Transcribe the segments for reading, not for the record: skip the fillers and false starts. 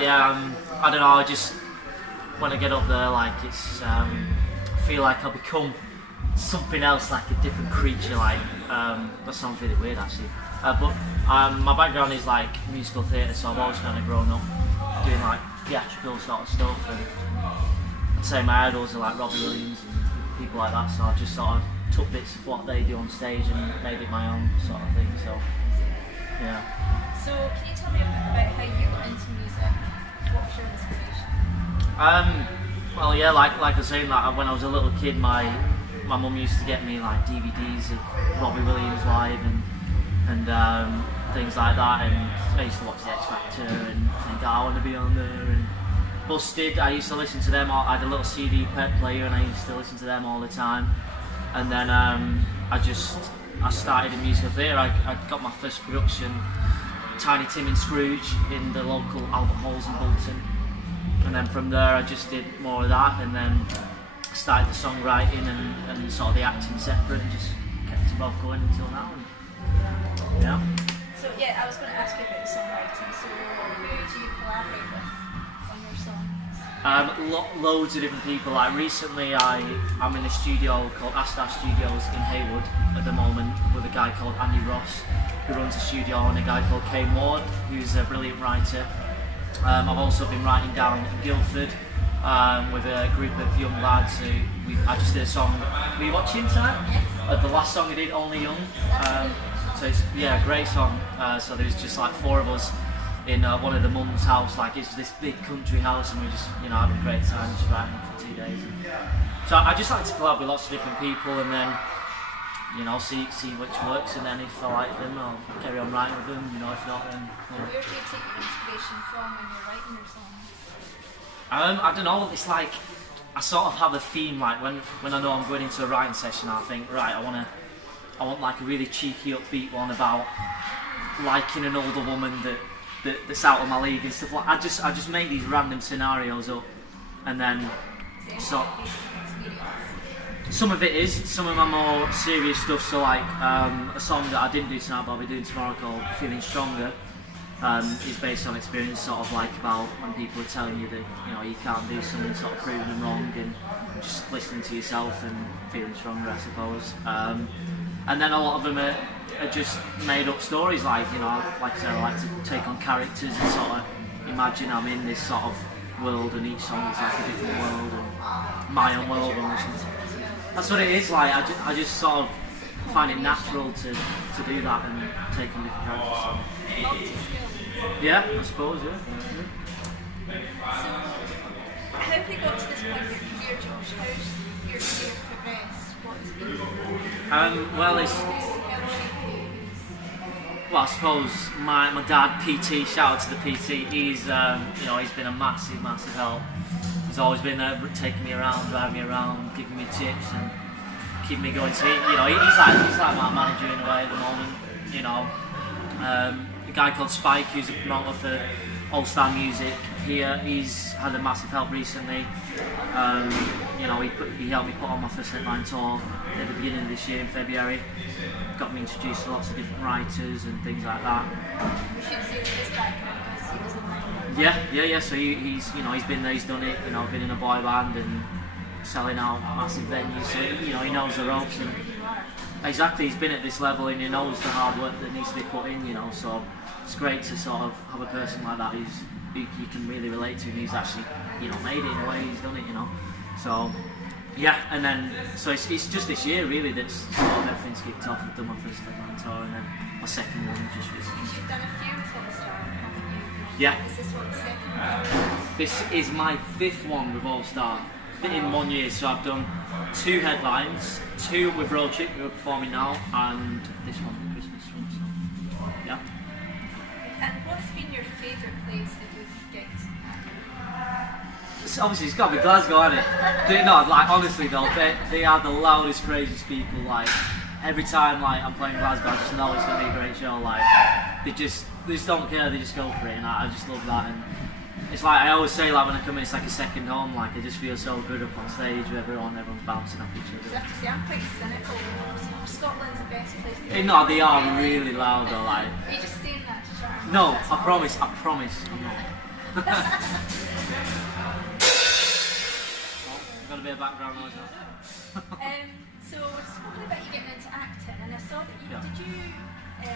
Yeah, I don't know, I just, when I get up there, like, it's, I feel like I'll become something else, like a different creature, like, that sounds really weird actually. But my background is like musical theatre, so I've always kind of grown up doing like theatrical sort of stuff, and I'd say my idols are like Robbie Williams and people like that, so I just sort of took bits of what they do on stage and made it my own sort of thing, so yeah. So can you tell me a bit about how you got into music? What was your inspiration? Well, yeah, like I was saying, like when I was a little kid, my mum used to get me like DVDs of Robbie Williams live and things like that, and I used to watch the X Factor and think, oh, I want to be on there, and Busted, I used to listen to them. I had a little CD player and I used to listen to them all the time, and then I started in musical theatre. I got my first production, Tiny Tim and Scrooge, in the local Albert Halls in Bolton, and then from there I just did more of that, and then started the songwriting and sort of the acting separate, and just kept them both going until now. And, yeah. So yeah, I was going to ask you about the songwriting. So who do you collaborate with on your songs? Loads of different people. Like recently, I'm in a studio called Allstars Studios in Haywood at the moment with a guy called Andy Ross, who runs a studio, and a guy called Kane Ward, who's a brilliant writer. I've also been writing down in Guildford with a group of young lads who I just did a song. Were you watching tonight? Yes. The last song I did, Only Young. So it's, yeah, a great song. So there was just like 4 of us in one of the mum's house. Like it's this big country house, and we just, you know, having a great time just writing for 2 days. So I just like to collab with lots of different people, and then, you know, see which works, and then if I like them, I'll carry on writing with them. You know, if not, then. Where do you take your inspiration from when you're writing your songs? I don't know. It's like I sort of have a theme. Like when I know I'm going into a writing session, I think, right, I want like a really cheeky, upbeat one about liking an older woman that's out of my league and stuff like. I just make these random scenarios up, and then so. Some of it is, some of my more serious stuff, so like a song that I didn't do tonight but I'll be doing tomorrow called Feeling Stronger, is based on experience, sort of like about when people are telling you that, you know, you can't do something, sort of proving them wrong, and just listening to yourself and feeling stronger, I suppose. And then a lot of them are just made up stories, like, you know, like I said, I like to take on characters and sort of imagine I'm in this sort of world, and each song is like a different world, and my own world. That's what it is like. I just sort of find it natural to do that and take on different characters. So. Yeah, I suppose, yeah. So, how have you got to this point in your career, Josh? How's your career progressed? What's been well, I suppose my dad, PT, shout out to the PT, he's you know, he's been a massive help. He's always been there, taking me around, driving me around, giving me tips and keeping me going. So you know, he's like my manager in a way at the moment. You know, a guy called Spike, who's a promoter for Allstars Music here, he's had a massive help recently. You know, he helped me put on my first headline tour at the beginning of this year in February. Got me introduced to lots of different writers and things like that. You should see his background. Yeah. So he's, you know, he's been there, he's done it. You know, been in a boy band and selling out massive venues. So you know, he knows the ropes, and exactly, he's been at this level and he knows the hard work that needs to be put in. You know, so it's great to sort of have a person like that who you can really relate to, and he's actually, you know, made it in a way. He's done it. You know, so. Yeah, and then, so it's just this year really that's sort of everything's kicked off. I've done my first headline tour, and then my second one just recently. You've done a few with Allstars, haven't you? Yeah. Is this one the second? This is my 5th one with Allstars in 1 year, so I've done 2 headlines, 2 with Road Trip, who are performing now, and this one, the Christmas one, so, yeah. And what's been your favourite place that you've gigged? Obviously, it's got to be Glasgow, hasn't it? No, like honestly though, they are the loudest, craziest people. Like every time, like I'm playing Glasgow, I just know it's gonna be a great show. Like they just don't care, they just go for it, and I just love that. And it's like I always say, like when I come in, it's like a second home. Like I just feel so good up on stage with everyone's bouncing off each other. I have to say, I'm quite cynical. Scotland's the best place. No, they are really loud though. Like Are you just saying that to try? No, I promise. I'm not. Got a bit of background noise now. So we've spoken about you getting into acting, and I saw that you Yeah. did you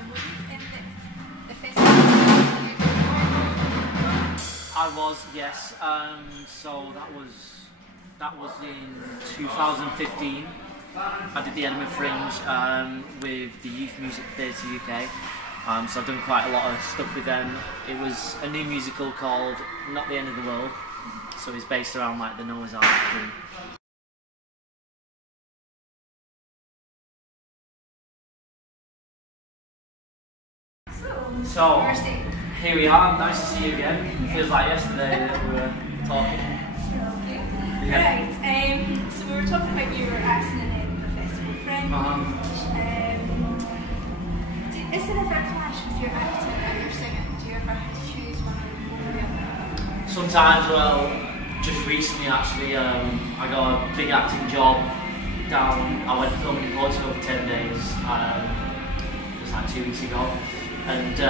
were you in the festival? I was, yes. So that was in 2015. I did the Edinburgh Fringe with the Youth Music Theatre UK. So I've done quite a lot of stuff with them. It was a new musical called Not the End of the World. So it's based around like the Noah's Ark and so here we are, nice to see you again. It feels like yesterday that we were talking. Yeah. Right, so we were talking about you were acting in the Edinburgh Festival Fringe. Is there ever a clash with your acting and your singing? Do you ever have to choose one over the other? Sometimes, well, just recently actually, I got a big acting job down. I went filming in Portugal for 10 days, just like 2 weeks ago. And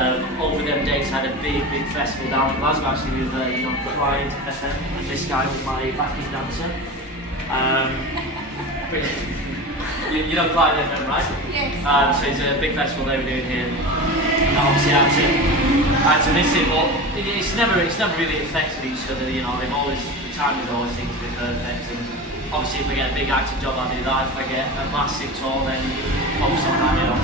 over them days I had a big festival down in Glasgow actually with Clyde FM, and this guy was my backing dancer. You know Clyde FM, right? Yes. So it's a big festival they were doing here. And obviously I had to miss it, but it's never really affected each other, you know, the timing always seems to be perfect. And obviously if I get a big acting job I do that, if I get a massive tour then focus on that, you know.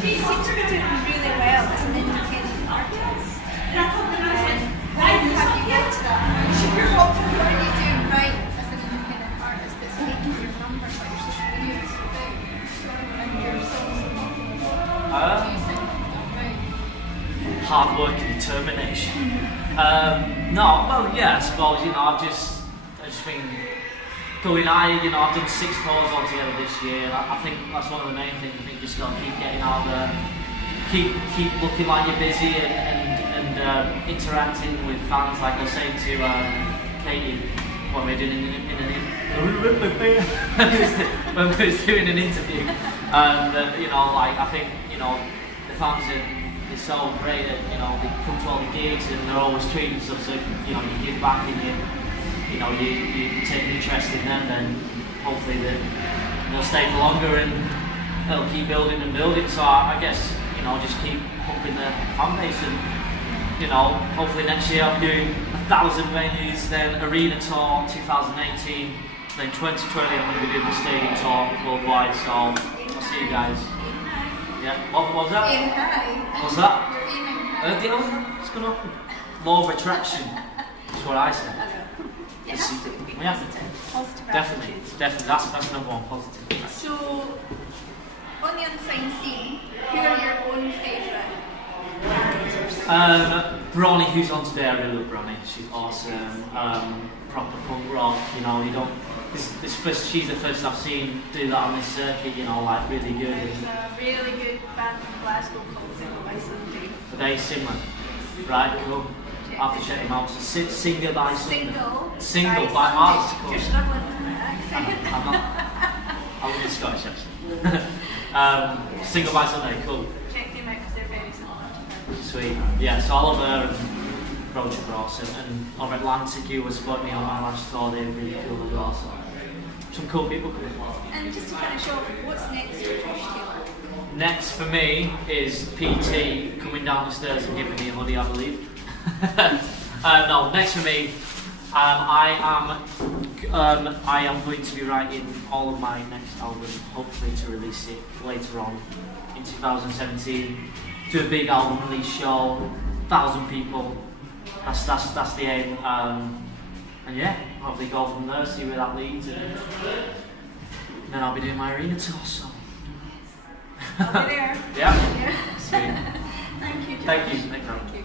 She seems to be doing really well as an independent artist. Why have you got to that? What are you doing right as an independent artist that's making your numbers like your social media so big and your songs so popular? Do you think you've done right? Hard work and determination. No, well yeah, I suppose, you know, I've just been going high, you know, I've done 6 tours altogether this year. I think that's one of the main things. I think you just got to keep getting out there, keep looking like you're busy and interacting with fans. Like I was saying to Katie when we were doing when we was doing an interview, you know, like I think, you know, the fans are so great that, you know, they come to all the gigs and they're always treating stuff. So if, you know, you give back and you know, you take an interest in them, then hopefully they'll stay for longer and they'll keep building and building. So I guess, you know, just keep pumping the fan base and, you know, hopefully next year I'll be doing 1,000 venues, then arena tour 2018, then 2020 I'm going to be doing the stadium tour worldwide. So I'll see you guys. Yeah, what was that? Aim high. What's that? You're aiming high. What's going to happen? Law of attraction. That's what I said. It has to be positive. Positive Definitely. attitude. Definitely. That's number one, positive. So, on the unsigned scene, who are your own favourite characters? Bronnie, who's on today, I really love Bronnie. She's awesome. Proper punk rock, you know. You don't. She's the first I've seen do that on this circuit. You know, like really good. There's a really good band from Glasgow called Single by Sunday. Are they similar? Right, cool. I have to check them out. So Single by Sunday. Single by Arts. Cool. You're struggling with my accent. I'm not. I love the Scottish accent. Single by Sunday, cool. Check them out because they're very similar to her. Sweet. Yeah, so I love her and Roger Cross and over Atlantic who was supporting me on my last tour, they were really cool as well. So some cool people coming. And just to finish off, what's next for Josh Taylor? Next for me is PT coming down the stairs and giving me a hoodie, I believe. No, next for me, I am going to be writing all of my next album, hopefully to release it later on in 2017. Do a big album release show, 1,000 people. That's the aim. And yeah, hopefully go from there, see where that leads, and then I'll be doing my arena tour. So I'll be there. yeah. Sweet. Thank you, Josh. Thank you. Thank you.